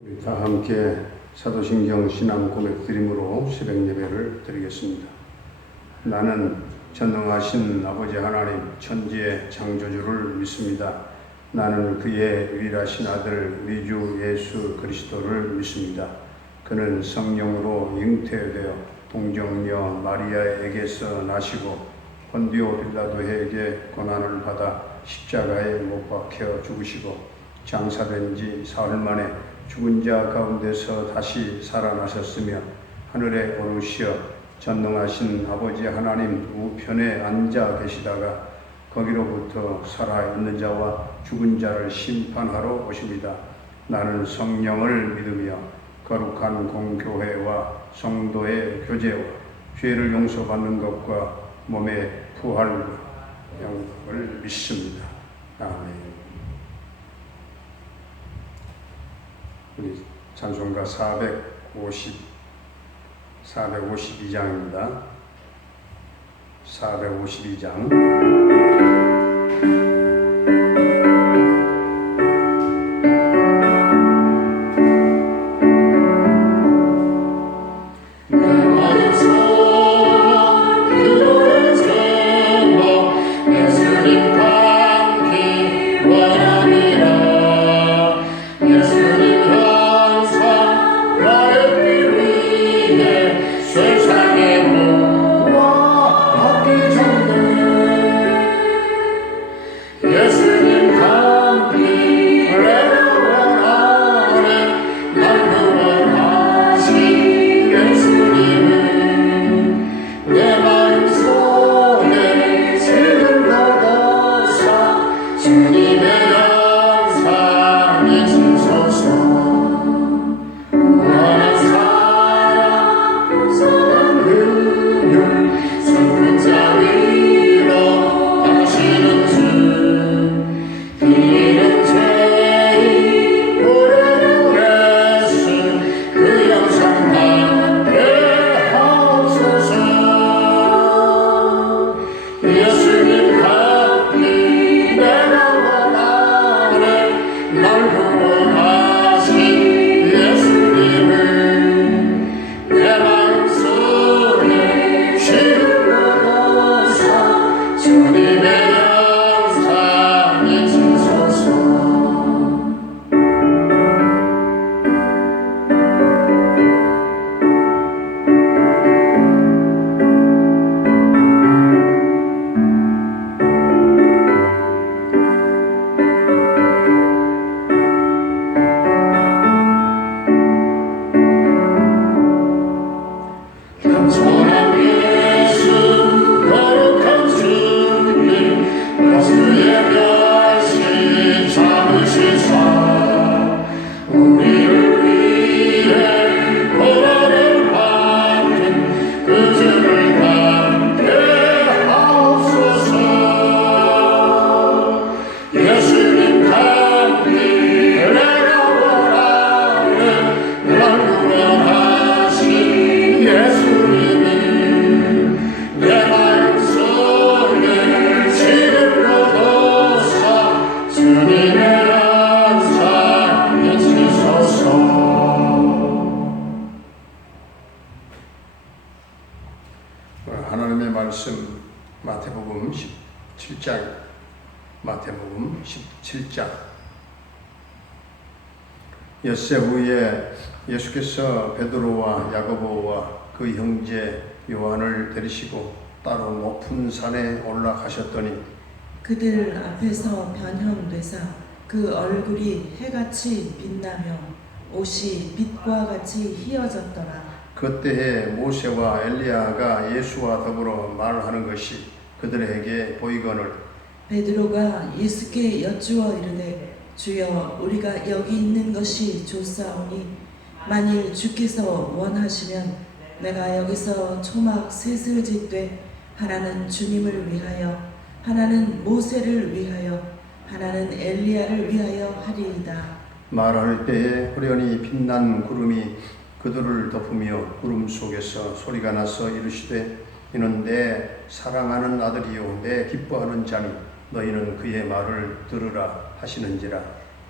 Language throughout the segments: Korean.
우리 다 함께 사도신경 신앙 고백 드림으로 새벽 예배를 드리겠습니다. 나는 전능하신 아버지 하나님 천지의 창조주를 믿습니다. 나는 그의 유일하신 아들 우리 주 예수 그리스도를 믿습니다. 그는 성령으로 잉태되어 동정녀 마리아에게서 나시고 본디오 빌라도에게 고난을 받아 십자가에 못 박혀 죽으시고 장사된 지 사흘 만에 죽은 자 가운데서 다시 살아나셨으며 하늘에 오르시어 전능하신 아버지 하나님 우편에 앉아 계시다가 거기로부터 살아있는 자와 죽은 자를 심판하러 오십니다. 나는 성령을 믿으며 거룩한 공교회와 성도의 교제와 죄를 용서받는 것과 몸의 부활과 영광을 믿습니다. 아멘. 우리 찬송가 452장입니다. 452장. 하나님의 말씀 마태복음 17장. 엿새 후에 예수께서 베드로와 야고보와 그 형제 요한을 데리시고 따로 높은 산에 올라가셨더니 그들 앞에서 변형되사 그 얼굴이 해같이 빛나며 옷이 빛과 같이 희어졌더라. 그때에 모세와 엘리야가 예수와 더불어 말하는 것이 그들에게 보이거늘 베드로가 예수께 여쭈어 이르되 주여 우리가 여기 있는 것이 좋사오니 만일 주께서 원하시면 내가 여기서 초막 셋을 짓되 하나는 주님을 위하여 하나는 모세를 위하여 하나는 엘리야를 위하여 하리이다. 말할 때에 호련히 빛난 구름이 그들을 덮으며 구름 속에서 소리가 나서 이르시되 이는 내 사랑하는 아들이요 내 기뻐하는 자니 너희는 그의 말을 들으라 하시는지라.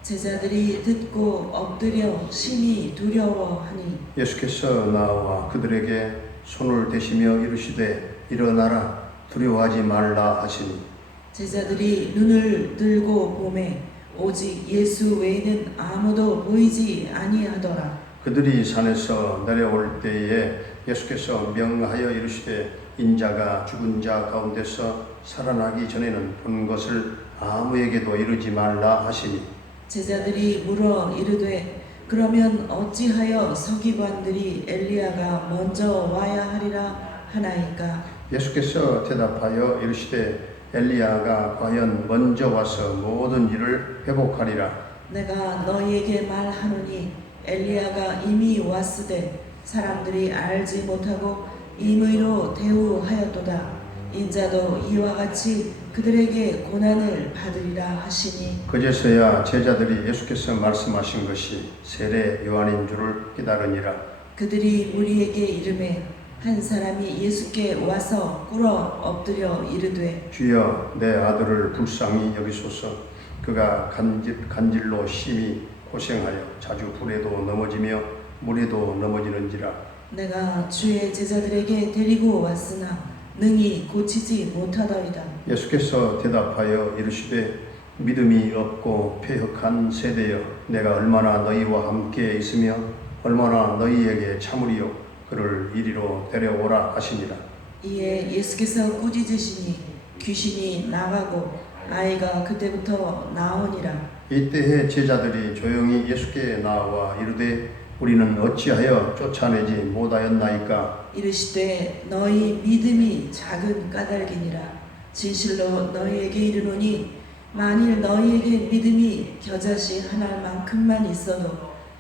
제자들이 듣고 엎드려 심히 두려워하니 예수께서 나와 그들에게 손을 대시며 이르시되 일어나라 두려워하지 말라 하시니 제자들이 눈을 들고 보매 오직 예수 외에는 아무도 보이지 아니하더라. 그들이 산에서 내려올 때에 예수께서 명하여 이르시되 인자가 죽은 자 가운데서 살아나기 전에는 본 것을 아무에게도 이르지 말라 하시니 제자들이 물어 이르되 그러면 어찌하여 서기관들이 엘리야가 먼저 와야 하리라 하나이까. 예수께서 대답하여 이르시되 엘리야가 과연 먼저 와서 모든 일을 회복하리라. 내가 너희에게 말하노니 엘리야가 이미 왔으되 사람들이 알지 못하고 임의로 대우하였도다. 인자도 이와 같이 그들에게 고난을 받으리라 하시니 그제서야 제자들이 예수께서 말씀하신 것이 세례 요한인 줄을 깨달으니라. 그들이 무리에게 이르매 한 사람이 예수께 와서 꿇어 엎드려 이르되 주여 내 아들을 불쌍히 여기소서. 그가 간질로 심히 고생하여 자주 불에도 넘어지며 물에도 넘어지는지라. 내가 주의 제자들에게 데리고 왔으나 능히 고치지 못하더이다. 예수께서 대답하여 이르시되 믿음이 없고 패역한 세대여 내가 얼마나 너희와 함께 있으며 얼마나 너희에게 참으리요 그를 이리로 데려오라 하시니라. 이에 예수께서 꾸짖으시니 귀신이 나가고 아이가 그때부터 나오니라. 이때에 제자들이 조용히 예수께 나와 이르되 우리는 어찌하여 쫓아내지 못하였나이까. 이르시되 너희 믿음이 작은 까닭이니라. 진실로 너희에게 이르노니 만일 너희에게 믿음이 겨자씨 하나만큼만 있어도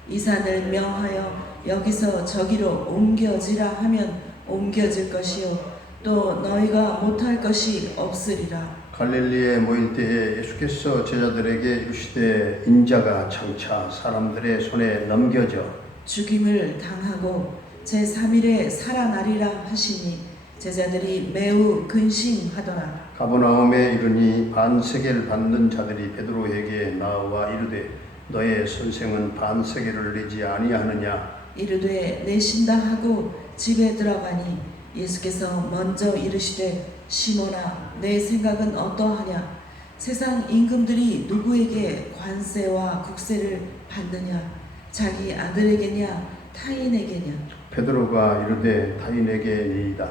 이 산을 명하여 여기서 저기로 옮겨지라 하면 옮겨질 것이요 또 너희가 못할 것이 없으리라. 갈릴리에 모일 때에 예수께서 제자들에게 이르시되 인자가 장차 사람들의 손에 넘겨져 죽임을 당하고 제3일에 살아나리라 하시니 제자들이 매우 근심하더라. 가버나움에 이르니 반세계를 받는 자들이 베드로에게 나와 이르되 너의 선생은 반세계를 내지 아니하느냐. 이르되 내신다 하고 집에 들어가니 예수께서 먼저 이르시되 시몬아 내 생각은 어떠하냐. 세상 임금들이 누구에게 관세와 국세를 받느냐. 자기 아들에게냐 타인에게냐. 베드로가 이르되 타인에게니이다.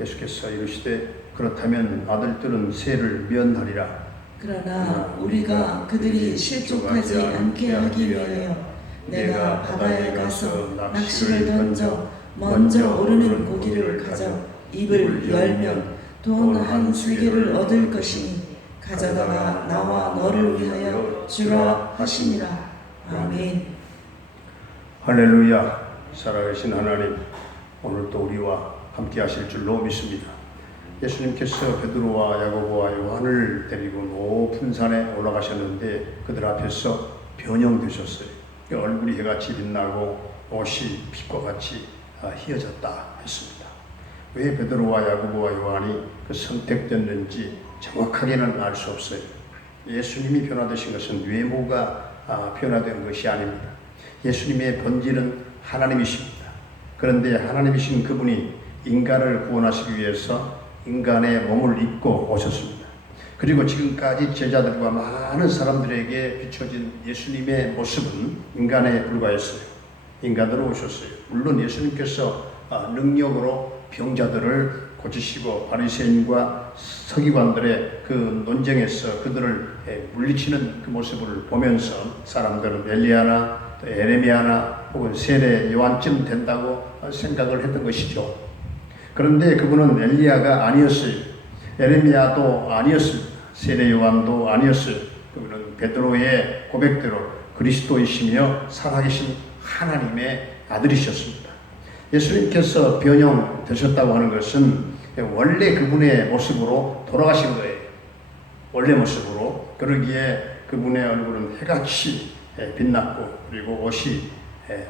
예수께서 이르시되 그렇다면 아들들은 세를 면하리라. 그러나 우리가 그들이 실족하지 않게 하기 위하여 내가 바다에 가서 낚시를 던져 먼저 오르는 고기를 가져 입을 열면 돈 한 세개를 얻을 것이니 가져다가 나와 너를 위하여 주라 하시니라. 아멘. 할렐루야. 살아계신 하나님, 오늘도 우리와 함께 하실 줄로 믿습니다. 예수님께서 베드로와 야고보와 요한을 데리고 높은 산에 올라가셨는데 그들 앞에서 변형되셨어요. 얼굴이 해같이 빛나고 옷이 빛과 같이 휘어졌다 했습니다. 왜 베드로와 야고보와 요한이 그 선택됐는지 정확하게는 알 수 없어요. 예수님이 변화되신 것은 외모가 변화된 것이 아닙니다. 예수님의 본질은 하나님이십니다. 그런데 하나님이신 그분이 인간을 구원하시기 위해서 인간의 몸을 입고 오셨습니다. 그리고 지금까지 제자들과 많은 사람들에게 비춰진 예수님의 모습은 인간에 불과했어요. 인간으로 오셨어요. 물론 예수님께서 능력으로 병자들을 고치시고 바리새인과 서기관들의 그 논쟁에서 그들을 물리치는 그 모습을 보면서 사람들은 엘리야나 에레미야나 혹은 세례 요한쯤 된다고 생각을 했던 것이죠. 그런데 그분은 엘리야가 아니었어요. 에레미야도 아니었습니다. 세례 요한도 아니었어요. 그분은 베드로의 고백대로 그리스도이시며 살아계신 하나님의 아들이셨습니다. 예수님께서 변형되셨다고 하는 것은 원래 그분의 모습으로 돌아가신 거예요. 원래 모습으로. 그러기에 그분의 얼굴은 해같이 빛났고 그리고 옷이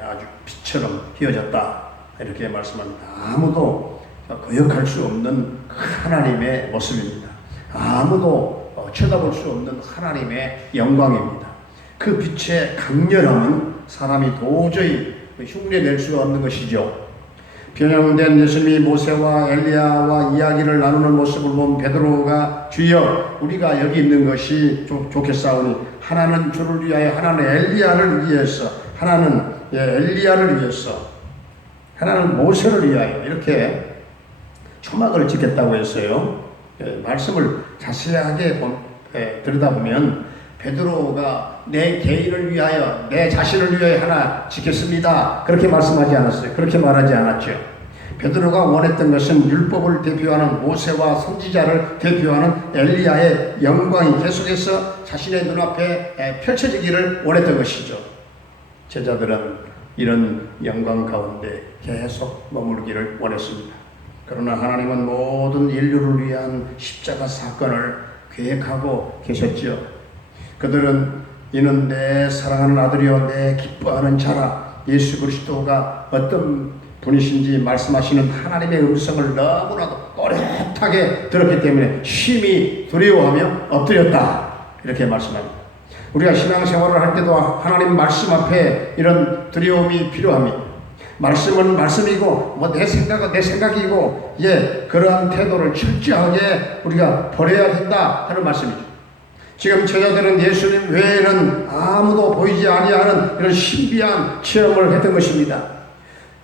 아주 빛처럼 휘어졌다 이렇게 말씀합니다. 아무도 거역할 수 없는 하나님의 모습입니다. 아무도 쳐다볼 수 없는 하나님의 영광입니다. 그 빛의 강렬함은 사람이 도저히 흉내낼 수가 없는 것이죠. 변형된 예수님이 모세와 엘리야와 이야기를 나누는 모습을 본 베드로가 주여 우리가 여기 있는 것이 좋겠사오니 하나는 주를 위하여 하나는 엘리야를 위해서 하나는 엘리야를 위해서 하나는 모세를 위하여 이렇게 초막을 짓겠다고 했어요. 말씀을 자세하게 들여다보면 베드로가 내 개인을 위하여 내 자신을 위하여 하나 짓겠습니다 그렇게 말씀하지 않았어요. 그렇게 말하지 않았죠. 베드로가 원했던 것은 율법을 대표하는 모세와 선지자를 대표하는 엘리야의 영광이 계속해서 자신의 눈앞에 펼쳐지기를 원했던 것이죠. 제자들은 이런 영광 가운데 계속 머물기를 원했습니다. 그러나 하나님은 모든 인류를 위한 십자가 사건을 계획하고 계셨지요. 그들은 이는 내 사랑하는 아들이요 내 기뻐하는 자라. 예수 그리스도가 어떤 분이신지 말씀하시는 하나님의 음성을 너무나도 또렷하게 들었기 때문에 심히 두려워하며 엎드렸다 이렇게 말씀합니다. 우리가 신앙생활을 할 때도 하나님 말씀 앞에 이런 두려움이 필요합니다. 말씀은 말씀이고 내 생각은 내 생각이고 그러한 태도를 철저하게 우리가 버려야 된다 하는 말씀이죠. 지금 제자들은 예수님 외에는 아무도 보이지 아니하는 이런 신비한 체험을 했던 것입니다.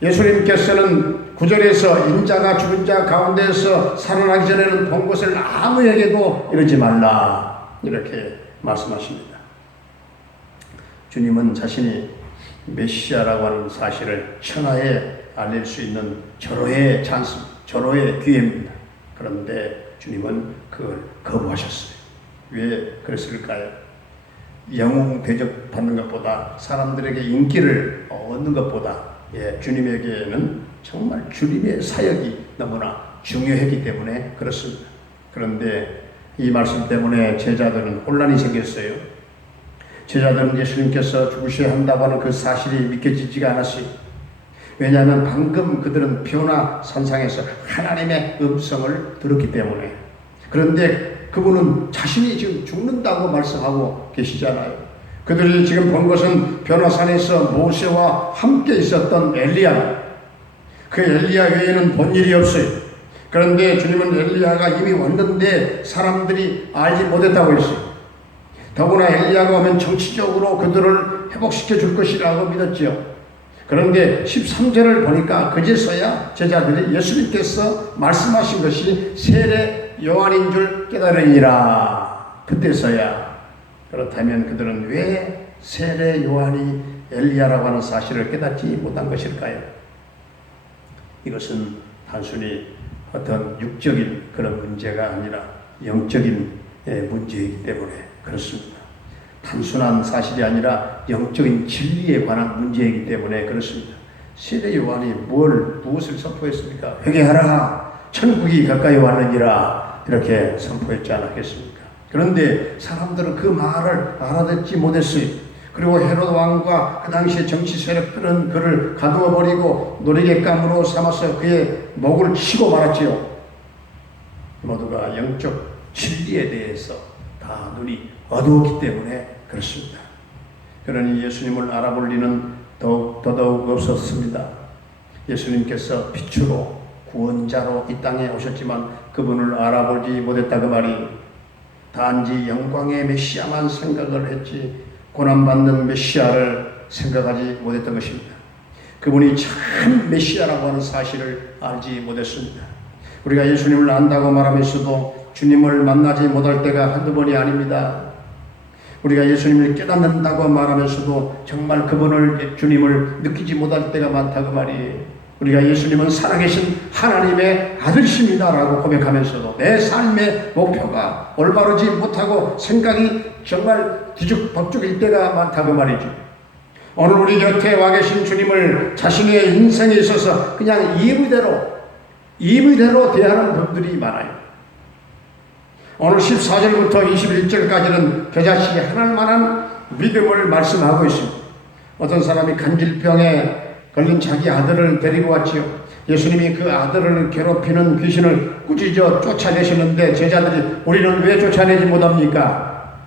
예수님께서는 9절에서 인자가 죽은 자 가운데에서 살아나기 전에는 본 것을 아무에게도 이러지 말라 이렇게 말씀하십니다. 주님은 자신이 메시아라고 하는 사실을 천하에 알릴 수 있는 절호의 찬스, 절호의 기회입니다. 그런데 주님은 그걸 거부하셨어요. 왜 그랬을까요? 영웅 대접받는 것보다 사람들에게 인기를 얻는 것보다 주님에게는 정말 주님의 사역이 너무나 중요했기 때문에 그렇습니다. 그런데 이 말씀 때문에 제자들은 혼란이 생겼어요. 제자들은 예수님께서 죽으셔야 한다고 하는 그 사실이 믿겨지지가 않았어요. 왜냐하면 방금 그들은 표나 산상에서 하나님의 음성을 들었기 때문에. 그런데 그분은 자신이 지금 죽는다고 말씀하고 계시잖아요. 그들이 지금 본 것은 변화산에서 모세와 함께 있었던 엘리야. 그 엘리야 외에는 본 일이 없어요. 그런데 주님은 엘리야가 이미 왔는데 사람들이 알지 못했다고 했어요. 더구나 엘리야가 오면 정치적으로 그들을 회복시켜 줄 것이라고 믿었지요. 그런데 13절을 보니까 그제서야 제자들이 예수님께서 말씀하신 것이 세례 요한인 줄 깨달으니라. 그때서야. 그렇다면 그들은 왜 세례 요한이 엘리야라고 하는 사실을 깨닫지 못한 것일까요? 이것은 단순히 어떤 육적인 그런 문제가 아니라 영적인 문제이기 때문에 그렇습니다. 단순한 사실이 아니라 영적인 진리에 관한 문제이기 때문에 그렇습니다. 세례 요한이 무엇을 선포했습니까? 회개하라, 천국이 가까이 왔느니라 이렇게 선포했지 않았겠습니까? 그런데 사람들은 그 말을 알아듣지 못했어요. 그리고 헤롯 왕과 그 당시의 정치 세력들은 그를 가두어 버리고 놀이객감으로 삼아서 그의 목을 치고 말았지요. 모두가 영적 진리에 대해서 다 눈이 어두웠기 때문에 그렇습니다. 그러니 예수님을 알아볼 리는 더더욱 없었습니다. 예수님께서 빛으로 구원자로 이 땅에 오셨지만 그분을 알아보지 못했다 그 말이 단지 영광의 메시아만 생각을 했지 고난받는 메시아를 생각하지 못했던 것입니다. 그분이 참 메시아라고 하는 사실을 알지 못했습니다. 우리가 예수님을 안다고 말하면서도 주님을 만나지 못할 때가 한두 번이 아닙니다. 우리가 예수님을 깨닫는다고 말하면서도 정말 그분을 주님을 느끼지 못할 때가 많다고 말이에요. 우리가 예수님은 살아계신 하나님의 아들이십니다라고 고백하면서도 내 삶의 목표가 올바르지 못하고 생각이 정말 뒤죽박죽일 때가 많다고 말이죠. 오늘 우리 곁에 와 계신 주님을 자신의 인생에 있어서 그냥 임의대로 대하는 분들이 많아요. 오늘 14절부터 21절까지는 겨자씨 하나만한 믿음을 말씀하고 있습니다. 어떤 사람이 간질병에 걸린 자기 아들을 데리고 왔지요. 예수님이 그 아들을 괴롭히는 귀신을 꾸짖어 쫓아내시는데 제자들이 우리는 왜 쫓아내지 못합니까?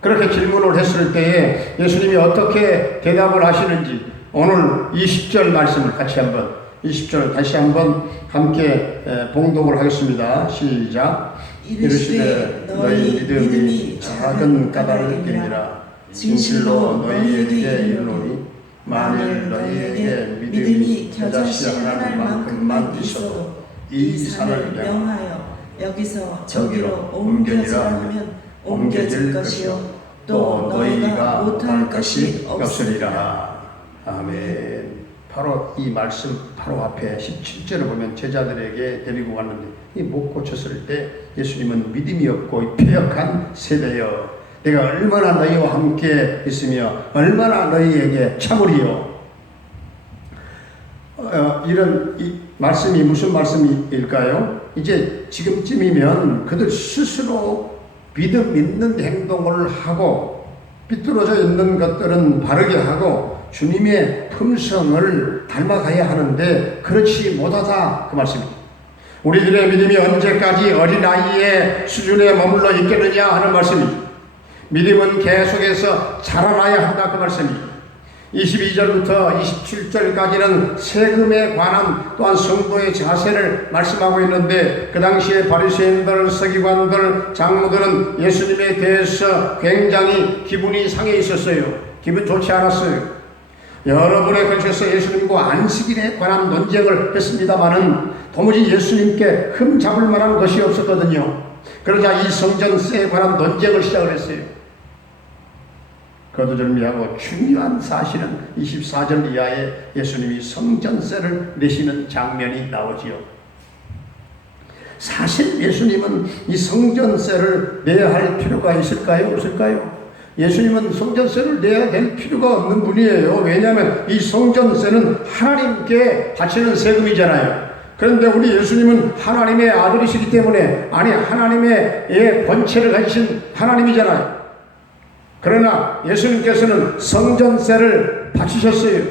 그렇게 질문을 했을 때에 예수님이 어떻게 대답을 하시는지 오늘 20절 말씀을 같이 한번 20절 다시 한번 함께 봉독을 하겠습니다. 시작. 이르시되 너희 믿음이 작은 까닭이니라. 진실로 너희에게 이르노니 만일 너희에게 믿음이 겨자씨 하나만큼만 있어도 이 산을 명하여 여기서 저기로 옮겨지라 하면 옮겨질 것이요 또 너희가 못할 것이 없으리라. 아멘. 바로 이 말씀 바로 앞에 17절을 보면 제자들에게 데리고 갔는데 이 못 고쳤을 때 예수님은 믿음이 없고 패역한 세대여 내가 얼마나 너희와 함께 있으며 얼마나 너희에게 참으리요. 이런 이 말씀이 무슨 말씀일까요? 이제 지금쯤이면 그들 스스로 믿음 있는 행동을 하고 삐뚤어져 있는 것들은 바르게 하고 주님의 품성을 닮아가야 하는데 그렇지 못하다 그 말씀입니다. 우리들의 믿음이 언제까지 어린아이의 수준에 머물러 있겠느냐 하는 말씀입니다. 믿음은 계속해서 자라나야 한다 그 말씀입니다. 22절부터 27절까지는 세금에 관한 또한 성도의 자세를 말씀하고 있는데 그 당시에 바리새인들, 서기관들, 장로들은 예수님에 대해서 굉장히 기분이 상해 있었어요. 기분 좋지 않았어요. 여러분에 걸쳐서 예수님과 안식일에 관한 논쟁을 했습니다마는 도무지 예수님께 흠잡을 만한 것이 없었거든요. 그러자 이 성전세에 관한 논쟁을 시작을 했어요. 거두절미하고 중요한 사실은 24절 이하에 예수님이 성전세를 내시는 장면이 나오지요. 사실 예수님은 이 성전세를 내야 할 필요가 있을까요? 없을까요? 예수님은 성전세를 내야 될 필요가 없는 분이에요. 왜냐하면 이 성전세는 하나님께 바치는 세금이잖아요. 그런데 우리 예수님은 하나님의 아들이시기 때문에 하나님의 본체를 가지신 하나님이잖아요. 그러나 예수님께서는 성전세를 바치셨어요.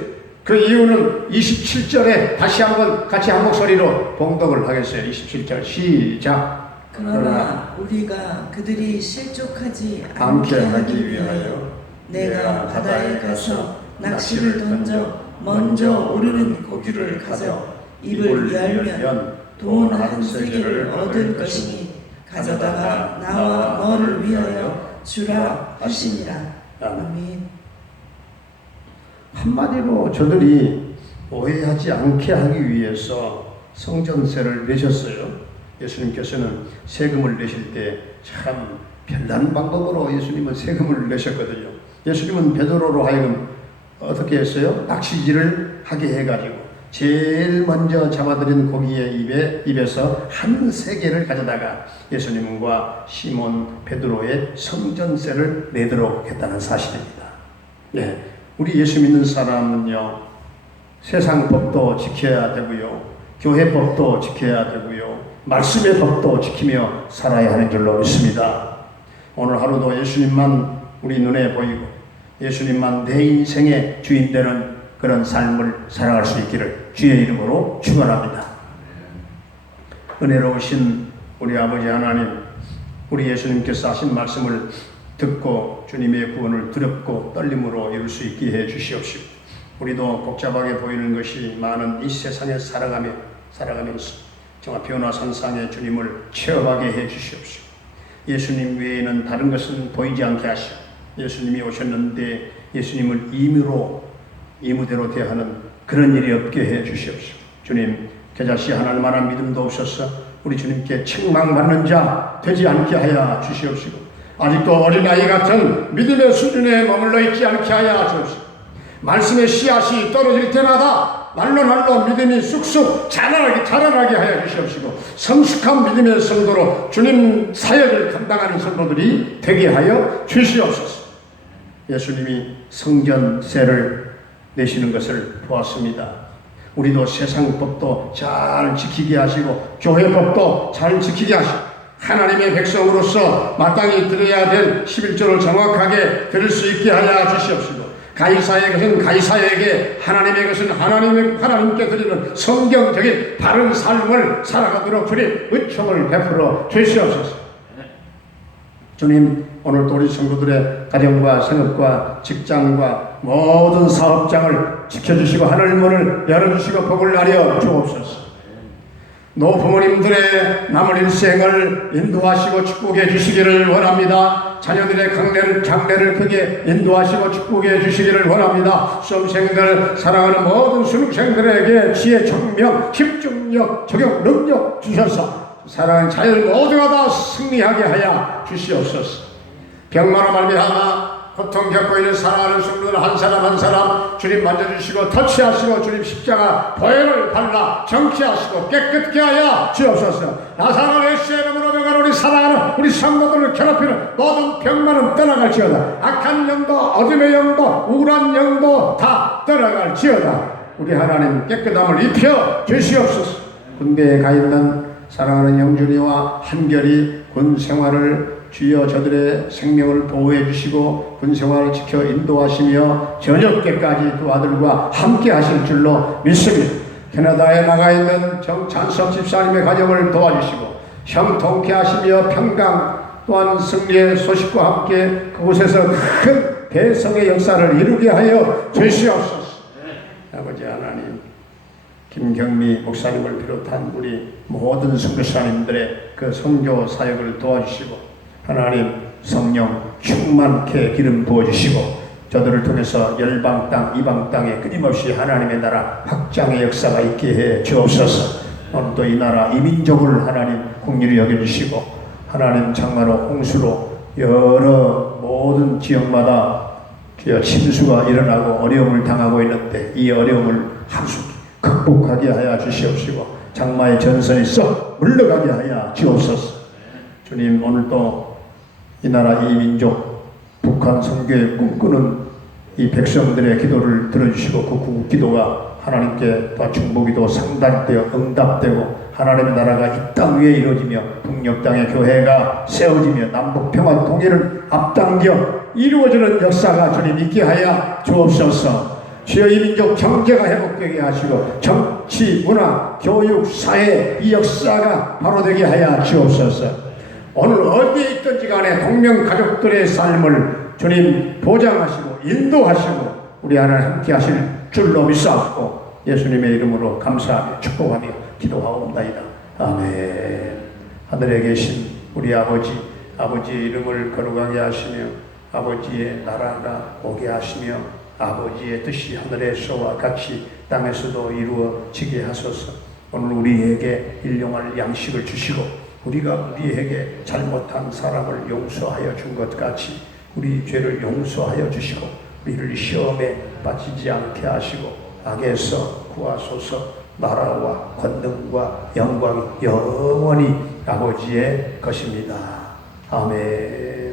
그 이유는 27절에 다시 한번 같이 한 목소리로 봉독을 하겠어요. 27절 시작. 그러나 우리가 그들이 실족하지 않게 하기 위하여 내가 바다에 가서 낚시를 던져 먼저 오르는 고기를 가져 입을 열면 돈 한 세겔을 얻을 것이니 가져다가 나와 너를 위하여 주라 하시니라. 아멘. 한마디로 저들이 오해하지 않게 하기 위해서 성전세를 내셨어요. 예수님께서는 세금을 내실 때 참 별난 방법으로 예수님은 세금을 내셨거든요. 예수님은 베드로로 하여금 어떻게 했어요? 낚시질을 하게 해가지고 제일 먼저 잡아들인 고기의 입에서 한 세겔을 가져다가 예수님과 시몬 베드로의 성전세를 내도록 했다는 사실입니다. 네, 우리 예수 믿는 사람은요, 세상 법도 지켜야 되고요, 교회 법도 지켜야 되고요, 말씀의 법도 지키며 살아야 하는 줄로 믿습니다. 오늘 하루도 예수님만 우리 눈에 보이고 예수님만 내 인생의 주인 되는 그런 삶을 살아갈 수 있기를 주의 이름으로 축원합니다. 은혜로우신 우리 아버지 하나님, 우리 예수님께서 하신 말씀을 듣고 주님의 구원을 두렵고 떨림으로 이룰 수 있게 해 주시옵시고, 우리도 복잡하게 보이는 것이 많은 이 세상에 살아가면서 정말 변화선상의 주님을 체험하게 해 주시옵시고, 예수님 외에는 다른 것은 보이지 않게 하시고, 예수님이 오셨는데 예수님을 임의대로 대하는 그런 일이 없게 해 주시옵시고, 주님 겨자씨 하나만한 믿음도 없어서 우리 주님께 책망받는 자 되지 않게 하여 주시옵시고, 아직도 어린아이 같은 믿음의 수준에 머물러 있지 않게 하여 주옵시고, 말씀의 씨앗이 떨어질 때마다 날로 믿음이 쑥쑥 자라나게 하여 주시옵시고, 성숙한 믿음의 성도로 주님 사역을 감당하는 성도들이 되게 하여 주시옵소서. 예수님이 성전세를 내시는 것을 보았습니다. 우리도 세상 법도 잘 지키게 하시고 교회 법도 잘 지키게 하시고 하나님의 백성으로서 마땅히 드려야 될 11조를 정확하게 드릴 수 있게 하여 주시옵시고, 가이사의 것은 가이사에게, 하나님의 것은 하나님께 드리는 성경적인 바른 삶을 살아가도록 주님 은총을 베풀어 주시옵소서. 주님, 오늘도 우리 성도들의 가정과 생업과 직장과 모든 사업장을 지켜주시고 하늘 문을 열어주시고 복을 나려 주옵소서. 노부모님들의 남은 일생을 인도하시고 축복해 주시기를 원합니다. 자녀들의 장래를 크게 인도하시고 축복해 주시기를 원합니다. 수험생들, 사랑하는 모든 수능생들에게 지혜, 청명, 집중력, 적용 능력 주셔서 사랑하는 자녀들 모두가 다 승리하게 하여 주시옵소서. 병마로 말미암아 고통 겪고 있는 사랑하는 성도들 한 사람 한 사람 주님 만져주시고 터치하시고 주님 십자가 보혈을 발라 정치하시고 깨끗게 하여 주옵소서. 나사렛 예수의 이름으로 명하는 우리 사랑하는 우리 성도들을 괴롭히는 모든 병만은 떠나갈지어다. 악한 영도, 어둠의 영도, 우울한 영도 다 떠나갈지어다. 우리 하나님 깨끗함을 입혀 주시옵소서. 군대에 가 있는 사랑하는 영준이와 한결이 군 생활을 주여 저들의 생명을 보호해 주시고 군생활을 지켜 인도하시며 저녁때까지 두 아들과 함께 하실 줄로 믿습니다. 캐나다에 나가 있는 정찬섭 집사님의 가정을 도와주시고 형통케 하시며 평강 또한 승리의 소식과 함께 그곳에서 큰 대성의 역사를 이루게 하여 주시옵소서. 아버지 하나님, 김경미 목사님을 비롯한 우리 모든 선교사님들의 그 선교 사역을 도와주시고 하나님 성령 충만케 기름 부어주시고 저들을 통해서 열방 땅 이방 땅에 끊임없이 하나님의 나라 확장의 역사가 있게 해 주옵소서. 오늘도 이 나라 이 민족을 하나님 긍휼히 여겨주시고 하나님 장마로 홍수로 여러 모든 지역마다 침수가 일어나고 어려움을 당하고 있는데 이 어려움을 하루속히 극복하게 하여 주시옵시고 장마의 전선이 썩 물러가게 하여 주옵소서. 주님, 오늘도 이 나라 이 민족 북한 선교에 꿈꾸는 이 백성들의 기도를 들어주시고 그 기도가 하나님께 또 중보기도 상달되어 응답되고 하나님의 나라가 이 땅 위에 이루어지며 북녘 땅의 교회가 세워지며 남북 평화 통일을 앞당겨 이루어지는 역사가 주님 있게 하여 주옵소서. 주여 이 민족 경제가 회복되게 하시고 정치, 문화, 교육, 사회 이 역사가 바로 되게 하여 주옵소서. 오늘 어디에 있든지 간에 동명 가족들의 삶을 주님 보장하시고 인도하시고 우리 하나님 함께 하실 줄로 믿사옵고 예수님의 이름으로 감사하며 축복하며 기도하옵나이다. 아멘. 하늘에 계신 우리 아버지의 이름을 거룩하게 하시며 아버지의 나라가 오게 하시며 아버지의 뜻이 하늘에서와 같이 땅에서도 이루어지게 하소서. 오늘 우리에게 일용할 양식을 주시고 우리가 우리에게 잘못한 사람을 용서하여 준 것 같이 우리 죄를 용서하여 주시고 우리를 시험에 빠지지 않게 하시고 악에서 구하소서. 나라와 권능과 영광이 영원히 아버지의 것입니다. 아멘.